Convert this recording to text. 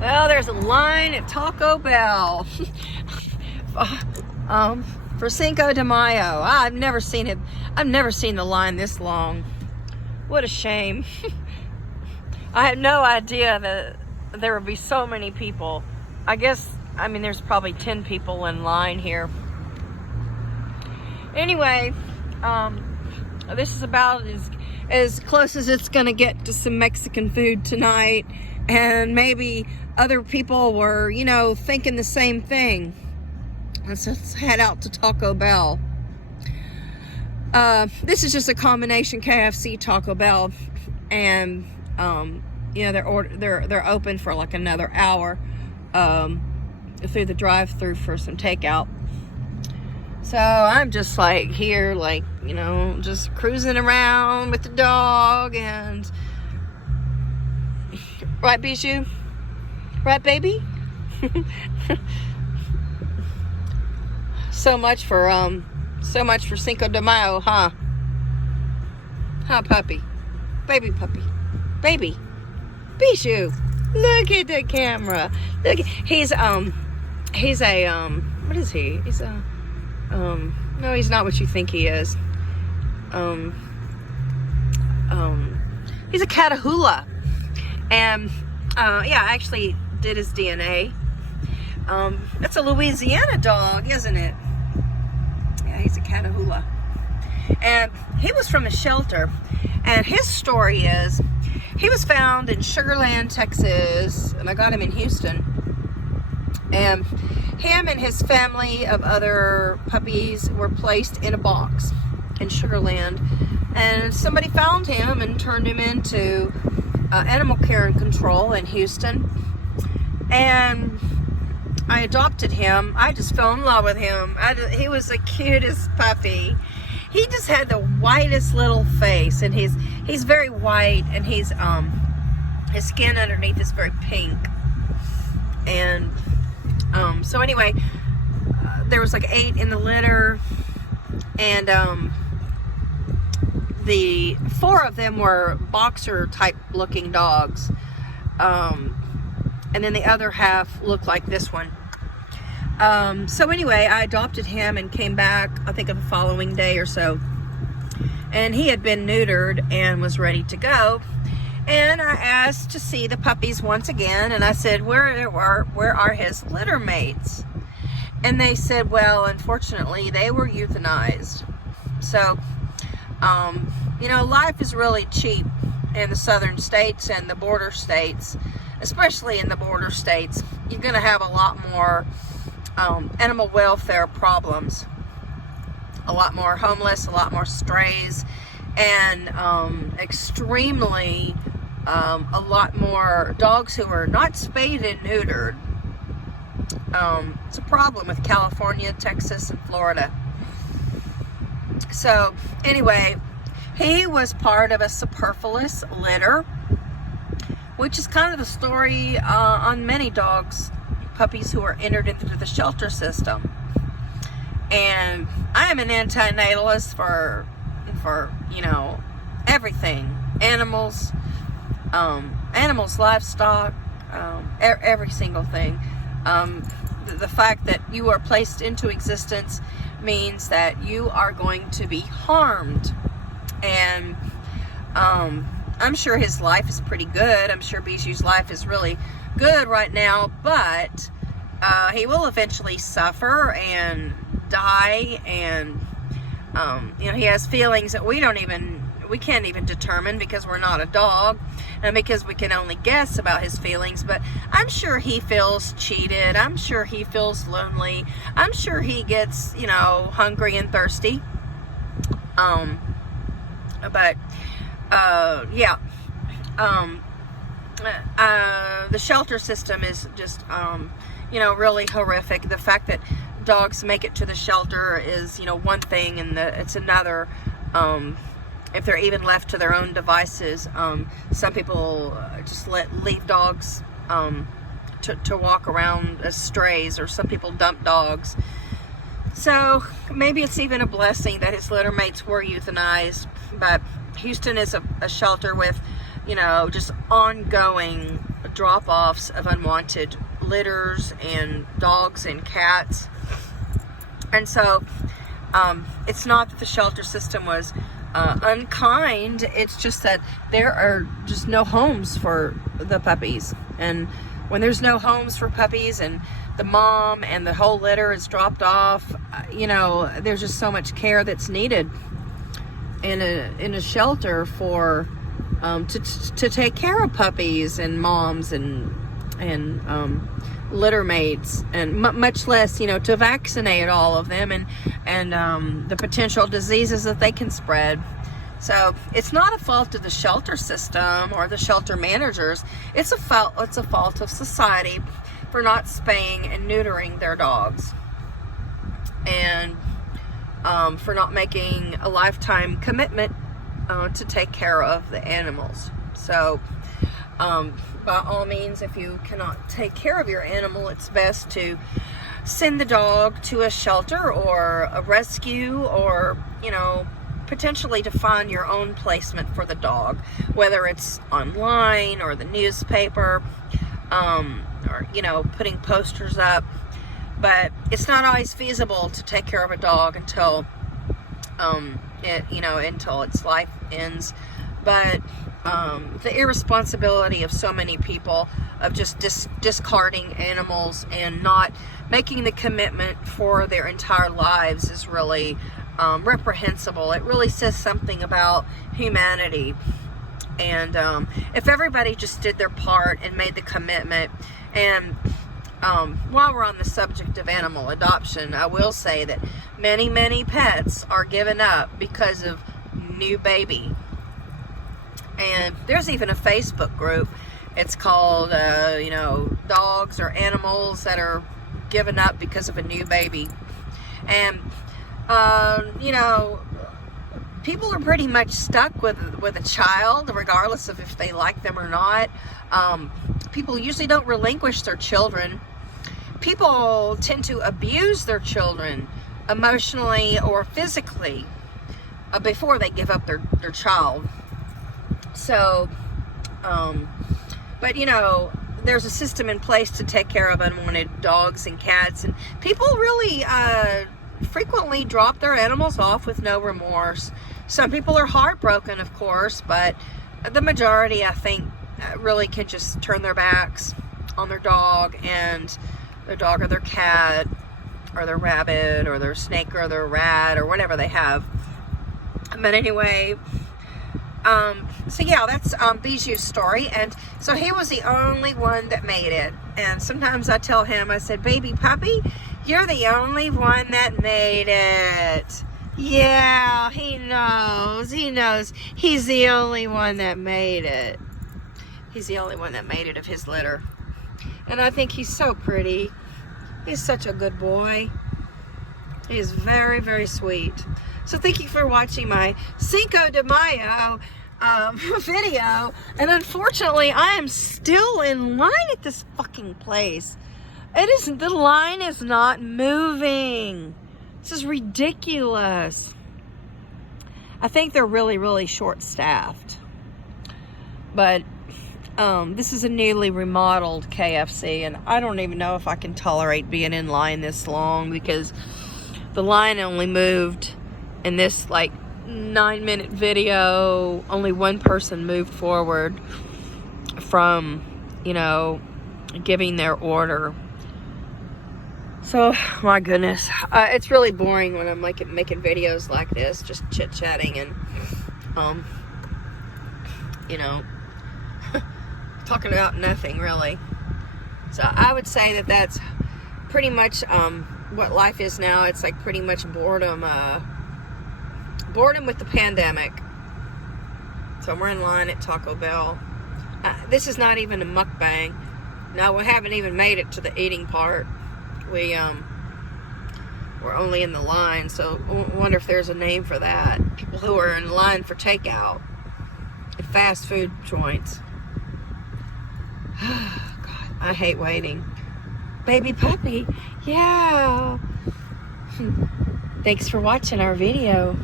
Well, there's a line at Taco Bell for Cinco de Mayo. I've never seen it. I've never seen the line this long. What a shame. I had no idea that there would be so many people. I mean, there's probably 10 people in line here. Anyway, this is about as close as it's gonna get to some Mexican food tonight, and maybe other people were, thinking the same thing. Let's head out to Taco Bell. This is just a combination KFC Taco Bell, and they're open for like another hour through the drive-through for some takeout. So I'm just like here, like, just cruising around with the dog, and right, Bijou? Right, baby? So much for Cinco de Mayo, huh? Huh, puppy? Baby puppy. Baby. Bijou. Look at the camera. Look, he's a, what is he? He's a, no, he's not what you think he is. He's a Catahoula. And, I actually did his DNA. That's a Louisiana dog, isn't it? Yeah, he's a Catahoula. And he was from a shelter. And his story is, he was found in Sugar Land, Texas, and I got him in Houston. And him and his family of other puppies were placed in a box in Sugar Land. And somebody found him and turned him into animal care and control in Houston. And I adopted him. I just fell in love with him. He was the cutest puppy. He just had the whitest little face, and he's very white, and his skin underneath is very pink. And so anyway, there was like 8 in the litter, and the 4 of them were boxer type looking dogs, and then the other half looked like this one. So anyway, I adopted him and came back, I think, the following day or so, and he had been neutered and was ready to go. And I asked to see the puppies once again, and I said, where are his litter mates? And they said, well, unfortunately, they were euthanized. So, life is really cheap in the southern states and the border states, especially in the border states. You're going to have a lot more animal welfare problems, a lot more homeless, a lot more strays, and extremely a lot more dogs who are not spayed and neutered. It's a problem with California, Texas, and Florida. So anyway, he was part of a superfluous litter, which is kind of the story on many puppies who are entered into the shelter system. And I am an antinatalist for everything, animals, livestock, every single thing. The fact that you are placed into existence means that you are going to be harmed. And I'm sure his life is pretty good. I'm sure Bijou's life is really good right now, but he will eventually suffer and die, and he has feelings that we can't even determine, because we're not a dog, and because we can only guess about his feelings. But I'm sure he feels cheated. I'm sure he feels lonely. I'm sure he gets, hungry and thirsty. The shelter system is just, really horrific. The fact that dogs make it to the shelter is, one thing, and it's another. If they're even left to their own devices, some people just leave dogs to walk around as strays, or some people dump dogs. So maybe it's even a blessing that his litter mates were euthanized. But Houston is a shelter with you know, just ongoing drop-offs of unwanted litters and dogs and cats. And so it's not that the shelter system was unkind, it's just that there are just no homes for the puppies. And when there's no homes for puppies and the mom and the whole litter is dropped off, you know, there's just so much care that's needed in a shelter for to take care of puppies and moms and litter mates, and much less, you know, to vaccinate all of them and the potential diseases that they can spread. So it's not a fault of the shelter system or the shelter managers. It's a fault of society for not spaying and neutering their dogs, and for not making a lifetime commitment to take care of the animals. So by all means, if you cannot take care of your animal, it's best to send the dog to a shelter or a rescue, or, you know, potentially to find your own placement for the dog, whether it's online or the newspaper, or, you know, putting posters up. But it's not always feasible to take care of a dog until until its life ends. But the irresponsibility of so many people of just discarding animals and not making the commitment for their entire lives is really reprehensible. It really says something about humanity. And if everybody just did their part and made the commitment, and while we're on the subject of animal adoption, I will say that many pets are given up because of new baby. And there's even a Facebook group. It's called, dogs or animals that are given up because of a new baby. And, people are pretty much stuck with a child, regardless of if they like them or not. People usually don't relinquish their children. People tend to abuse their children emotionally or physically before they give up their child. So, but there's a system in place to take care of unwanted dogs and cats, and people really frequently drop their animals off with no remorse. Some people are heartbroken, of course, but the majority, I think, really can just turn their backs on their dog and their dog or their cat or their rabbit or their snake or their rat or whatever they have. But anyway, so yeah, that's Bijou's story. And so he was the only one that made it. And sometimes I tell him, I said, baby puppy, you're the only one that made it. Yeah, he knows. He's the only one that made it. He's the only one that made it of his litter. And I think he's so pretty. He's such a good boy. He's very, very sweet. So thank you for watching my Cinco de Mayo video. And unfortunately, I am still in line at this fucking place. The line is not moving. This is ridiculous. I think they're really, really short-staffed. But this is a newly remodeled KFC, and I don't even know if I can tolerate being in line this long, because the line only moved in this 9-minute video. Only one person moved forward from, giving their order. So, my goodness, it's really boring when I'm making videos like this, just chit-chatting and, talking about nothing, really. So, I would say that that's pretty much what life is now. It's pretty much boredom with the pandemic. So, we're in line at Taco Bell. This is not even a mukbang. No, we haven't even made it to the eating part. We're only in the line, so I wonder if there's a name for that. People who are in line for takeout at fast food joints. God, I hate waiting. Baby puppy, yeah. Thanks for watching our video.